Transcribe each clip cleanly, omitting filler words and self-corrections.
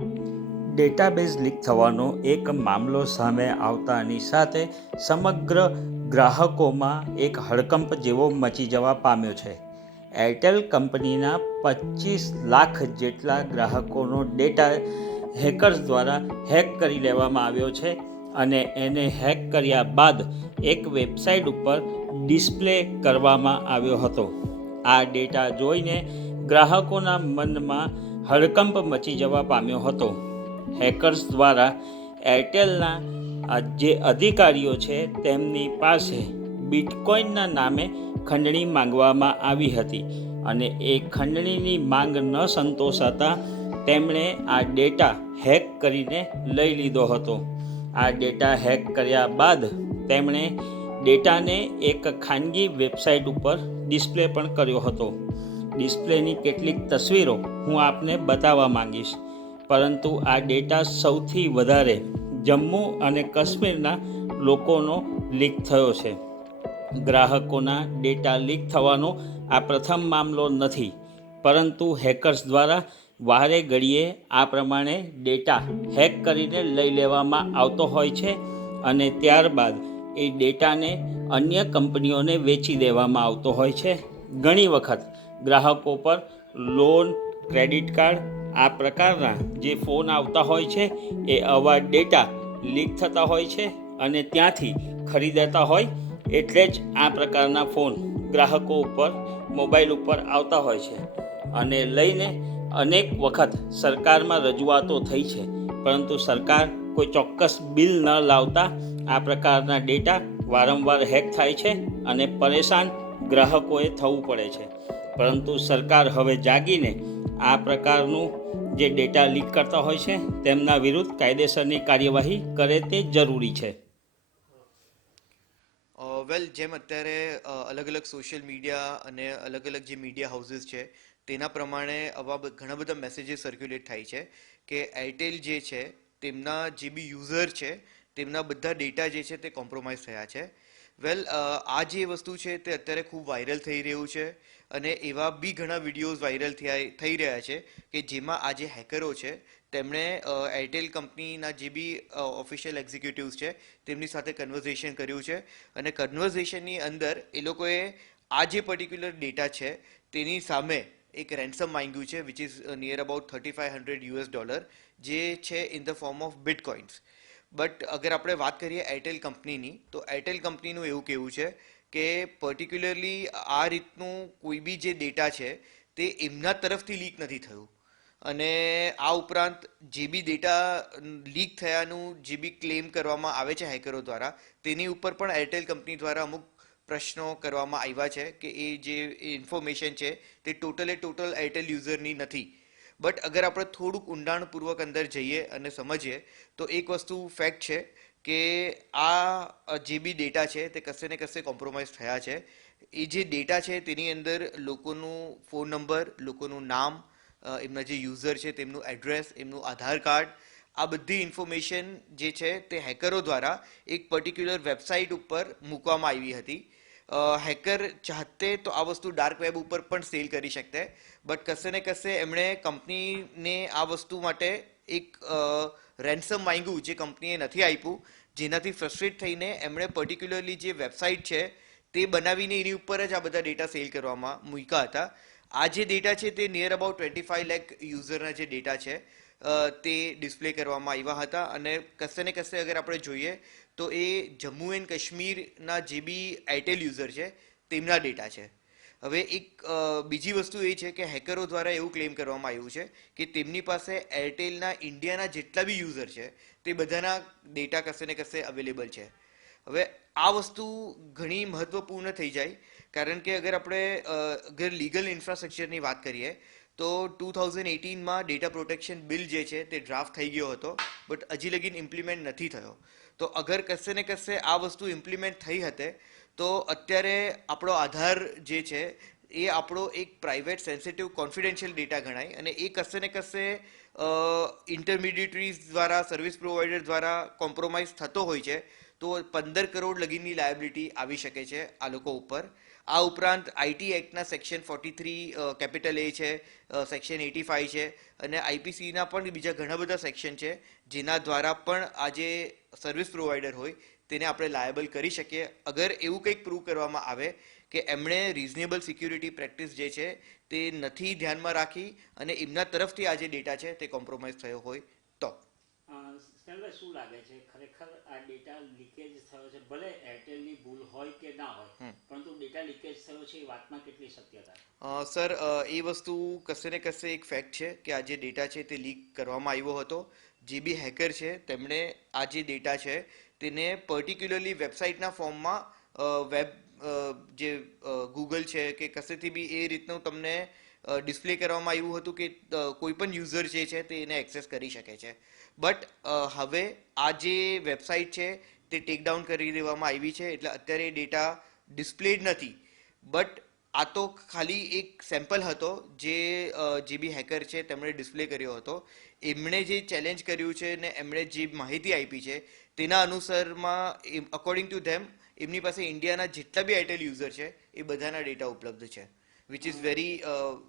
Database leak થવાનો એક મામલો સામે આવતાની સાથે સમગ્ર ગ્રાહકોમાં એક હડકંપ જેવો મચી જવા પામ્યો છે. એરટેલ કંપનીના 25 લાખ જેટલા ગ્રાહકોનો ડેટા હેકર્સ દ્વારા હેક કરી લેવામાં આવ્યો છે અને એને હેક કર્યા બાદ એક વેબસાઇટ ઉપર ડિસ્પ્લે કરવામાં આવ્યો હતો. આ ડેટા જોઈને ગ્રાહકોના મનમાં હડકંપ મચી જવા પામ્યો હતો. હેકર્સ દ્વારા એરટેલના જે અધિકારીઓ છે તેમની પાસે બિટકોઇનના નામે ખંડણી માંગવામાં આવી હતી અને એ ખંડણીની માંગ ન સંતોષાતા તેમણે આ ડેટા હેક કરીને લઈ લીધો હતો. આ ડેટા હેક કર્યા બાદ તેમણે ડેટાને એક ખાનગી વેબસાઇટ ઉપર ડિસ્પ્લે પણ કર્યો હતો. ડિસ્પ્લેની કેટલીક તસવીરો હું આપને બતાવવા માંગીશ, પરંતુ આ ડેટા સૌથી વધારે જમ્મુ અને કાશ્મીરના લોકોનો લીક થયો છે. ગ્રાહકોના ડેટા લીક થવાનો આ પ્રથમ મામલો નથી, પરંતુ હેકર્સ દ્વારા વારે ઘડીએ આ પ્રમાણે ડેટા હેક કરીને લઈ લેવામાં આવતો હોય છે અને ત્યારબાદ એ ડેટાને અન્ય કંપનીઓને વેચી દેવામાં આવતો હોય છે. ઘણી વખત ગ્રાહકો પર લોન, ક્રેડિટ કાર્ડ આ પ્રકારના જે ફોન આવતા હોય છે એ આવા ડેટા લીક થતા હોય છે અને ત્યાંથી ખરીદાતા હોય એટલે જ આ પ્રકારના ફોન ગ્રાહકો ઉપર મોબાઈલ ઉપર આવતા હોય છે અને લઈને અનેક વખત સરકારમાં રજૂઆતો થઈ છે, પરંતુ સરકાર કોઈ ચોક્કસ બિલ ન લાવતા આ પ્રકારના ડેટા વારંવાર હેક થાય છે અને પરેશાન ગ્રાહકોએ થવું પડે છે. પરંતુ સરકાર હવે જાગીને આ પ્રકારનું જે ડેટા લીક કરતા હોય છે તેમના વિરુદ્ધ કાયદેસરની કાર્યવાહી કરે તે જરૂરી છે. જેમ અત્યારે અલગ અલગ સોશિયલ મીડિયા અને અલગ અલગ જે મીડિયા હાઉસીસ છે તેના પ્રમાણે આવા ઘણા બધા મેસેજીસ સર્ક્યુલેટ થાય છે કે એરટેલ જે છે તેમના જે બી યુઝર છે તેમના બધા ડેટા જે છે તે કોમ્પ્રોમાઇઝ થયા છે. આ જે વસ્તુ છે તે અત્યારે ખૂબ વાયરલ થઈ રહ્યું છે અને એવા બી ઘણા વિડીયોઝ વાયરલ થઈ રહ્યા છે કે જેમાં આ જે હેકરો છે તેમણે એરટેલ કંપનીના જે બી ઓફિશિયલ એક્ઝિક્યુટિવ્સ છે તેમની સાથે કન્વર્ઝેશન કર્યું છે અને કન્વર્ઝેશનની અંદર એ લોકોએ આ જે પર્ટિક્યુલર ડેટા છે તેની સામે એક રેન્સમ માંગ્યું છે વિચ ઇઝ નિયર અબાઉટ $3,500 જે છે in the form of bitcoins. But અગર આપણે વાત કરીએ એરટેલ કંપનીની, તો એરટેલ કંપનીનું એવું કહેવું છે કે પર્ટિક્યુલરલી આ રીતનું કોઈ બી જે ડેટા છે તે એમના તરફથી લીક નથી થયું અને આ ઉપરાંત જે બી ડેટા લીક થયાનું જે બી ક્લેમ કરવામાં આવે છે હેકરો દ્વારા તેની ઉપર પણ એરટેલ કંપની દ્વારા અમુક પ્રશ્નો કરવામાં આવ્યા છે કે એ જે ઇન્ફોર્મેશન છે તે ટોટલ એરટેલ યુઝરની નથી. બટ અગર આપણે થોડુંક ઊંડાણપૂર્વક અંદર જઈએ અને સમજીએ તો એક વસ્તુ ફેક્ટ છે કે આ જે બી ડેટા છે તે કશે ને કશે કોમ્પ્રોમાઇઝ થયા છે. એ જે ડેટા છે તેની અંદર લોકોનું ફોન નંબર, લોકોનું નામ, એમના જે યુઝર છે તેમનું એડ્રેસ, એમનું આધાર કાર્ડ, આ બધી ઇન્ફોર્મેશન જે છે તે હેકરો દ્વારા એક પર્ટિક્યુલર વેબસાઇટ ઉપર મૂકવામાં આવી હતી. હેકર ચાહતે તો આ વસ્તુ ડાર્ક વેબ ઉપર પણ સેલ કરી શકતે, બટ કશે ને કશે એમણે કંપનીને આ વસ્તુ માટે એક રેન્સમ માંગ્યું જે કંપનીએ નથી આપ્યું, જેનાથી ફ્રસ્ટ્રેટ થઈને એમણે પર્ટિક્યુલરલી જે વેબસાઇટ છે તે બનાવીને એની ઉપર જ આ બધા ડેટા સેલ કરવામાં મૂક્યા હતા. આ જે ડેટા છે તે નિયર અબાઉટ 25 લાખ યુઝરના જે ડેટા છે તે ડિસ્પ્લે કરવામાં આવ્યા હતા અને કશે ને કશે અગર આપણે જોઈએ તો એ જમ્મુ એન્ડ કાશ્મીરના જે બી એરટેલ યુઝર છે તેમના ડેટા છે. હવે એક બીજી વસ્તુ એ છે કે હેકરો દ્વારા એવું ક્લેમ કરવામાં આવ્યું છે કે તેમની પાસે એરટેલના ઇન્ડિયાના જેટલા બી યુઝર છે તે બધાના ડેટા કશે ને કશે અવેલેબલ છે. હવે આ વસ્તુ ઘણી મહત્વપૂર્ણ થઈ જાય, કારણ કે અગર લીગલ ઇન્ફ્રાસ્ટ્રક્ચરની વાત કરીએ તો 2018માં ડેટા પ્રોટેક્શન બિલ જે છે તે ડ્રાફ્ટ થઈ ગયો હતો, બટ હજી લગીન ઇમ્પ્લિમેન્ટ નથી થયો. તો અગર કશે ને કશે આ વસ્તુ ઇમ્પ્લિમેન્ટ થઈ હતે તો અત્યારે આપણો આધાર જે છે એ આપણો એક પ્રાઇવેટ સેન્સિટિવ કોન્ફિડેન્શિયલ ડેટા ગણાય અને એ કશે ને કશે ઇન્ટરમીડિયેટરીઝ દ્વારા, સર્વિસ પ્રોવાઈડર દ્વારા કોમ્પ્રોમાઇઝ થતો હોય છે તો 15 કરોડ લગીની લાયબિલિટી આવી શકે છે આ લોકો ઉપર. આ ઉપરાંત આઈટી એક્ટના સેક્શન 43 કેપિટલ એ છે, સેક્શન 85 છે, અને આઈપીસીના પણ બીજા ઘણા બધા સેક્શન છે જેના દ્વારા પણ આ જે સર્વિસ પ્રોવાઈડર હોય તેને આપણે લાયબલ કરી શકીએ અગર એવું કંઈક પ્રૂવ કરવામાં આવે કે એમણે રિઝનેબલ સિક્યુરિટી પ્રેક્ટિસ જે છે તે નથી ધ્યાનમાં રાખી અને એમના તરફથી આ જે ડેટા છે તે કોમ્પ્રોમાઇઝ થયો હોય તો. સ્નેહલભાઈ, શું લાગે છે ખરેખર આ ડેટા લીકેજ થયો છે? ભલે એરટેલની ભૂલ હોય કે ના હોય, પરંતુ ડેટા લીકેજ થયો છે એ વાતમાં કેટલી સત્યતા? સર, એ વસ્તુ કશે ને કશે એક ફેક્ટ છે કે આ જે ડેટા છે તે લીક કરવામાં આવ્યો હતો. જે બી હેકર છે તેમણે આ જે ડેટા છે તેને પર્ટિક્યુલરલી વેબસાઇટના ફોર્મમાં વેબ જે ગૂગલ છે કે કશેથી બી એ રીતનું તમને ડિસ્પ્લે કરવામાં આવ્યું હતું કે કોઈ પણ યુઝર જે છે તે એને એક્સેસ કરી શકે છે. બટ હવે આ જે વેબસાઇટ છે તે ટેકડાઉન કરી દેવામાં આવી છે, એટલે અત્યારે એ ડેટા ડિસ્પ્લેડ નથી. બટ આ તો ખાલી એક સેમ્પલ હતો જે બી હેકર છે તેમણે ડિસ્પ્લે કર્યો હતો. એમણે જે ચેલેન્જ કર્યું છે ને એમણે જે માહિતી આપી છે તેના અનુસારમાં અકોર્ડિંગ ટુ ધેમ એમની પાસે ઇન્ડિયાના જેટલા બી એરટેલ યુઝર છે એ બધાના ડેટા ઉપલબ્ધ છે, which is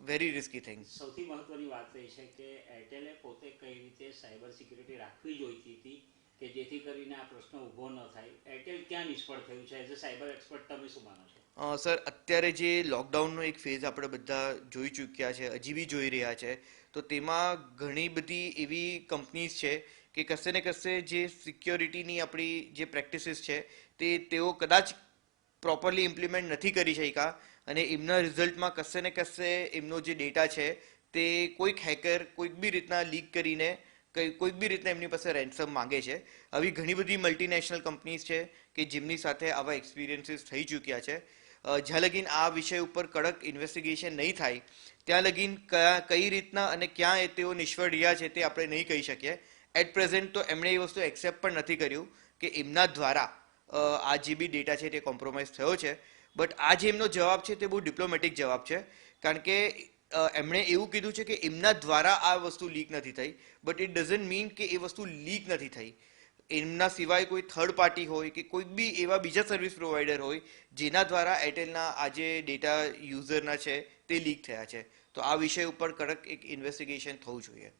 very risky thing. સૌથી મહત્વની વાત એ છે કે એરટેલે પોતે કઈ રીતે સાયબર સિક્યુરિટી રાખવી જોઈતી હતી કે જેથી કરીને આ પ્રશ્ન ઊભો ન થાય. એરટેલ ક્યાં નિષ્ફળ થયું છે? એઝ અ સાયબર એક્સપર્ટ તમે શું માનો છો? સર, અત્યારે જે લોકડાઉનનો એક ફેઝ આપણે બધા જોઈ ચૂક્યા છે, હજી બી જોઈ રહ્યા છે, તો તેમાં ઘણી બધી એવી કંપનીઝ છે કે કશે ને કશે જે સિક્યોરિટીની આપણી જે પ્રેક્ટિસીસ છે તેઓ કદાચ પ્રોપરલી ઇમ્પ્લિમેન્ટ નથી કરી શક્યા અને એમના રિઝલ્ટમાં કશે ને કશે એમનો જે ડેટા છે તે કોઈક હેકર કોઈક બી રીતના લીક કરીને કોઈક બી રીતના એમની પાસે રેન્સમ માંગે છે. આવી ઘણી બધી મલ્ટીનેશનલ કંપનીઝ છે કે જેમની સાથે આવા એક્સપિરિયન્સીસ થઈ ચૂક્યા છે. જ્યાં લગીન આ વિષય ઉપર કડક ઇન્વેસ્ટિગેશન નહીં થાય ત્યાં લગીન કઈ રીતના અને ક્યાં તેઓ નિષ્ફળ રહ્યા છે તે આપણે નહીં કહી શકીએ. એટ પ્રેઝન્ટ તો એમણે એ વસ્તુ એક્સેપ્ટ પણ નથી કર્યું કે એમના દ્વારા આ જે બી ડેટા છે તે કોમ્પ્રોમાઇઝ થયો છે. બટ આ જે એમનો જવાબ છે તે બહુ ડિપ્લોમેટિક જવાબ છે, કારણ કે એમણે એવું કીધું છે કે એમના દ્વારા આ વસ્તુ લીક નથી થઈ, બટ ઇટ ડઝન્ટ મીન કે એ વસ્તુ લીક નથી થઈ. એમના સિવાય કોઈ થર્ડ પાર્ટી હોય કે કોઈ બી એવા બીજા સર્વિસ પ્રોવાઈડર હોય જેના દ્વારા એરટેલના આ જે ડેટા યુઝરના છે તે લીક થયા છે. તો આ વિષય ઉપર કડક એક ઇન્વેસ્ટિગેશન થવું જોઈએ.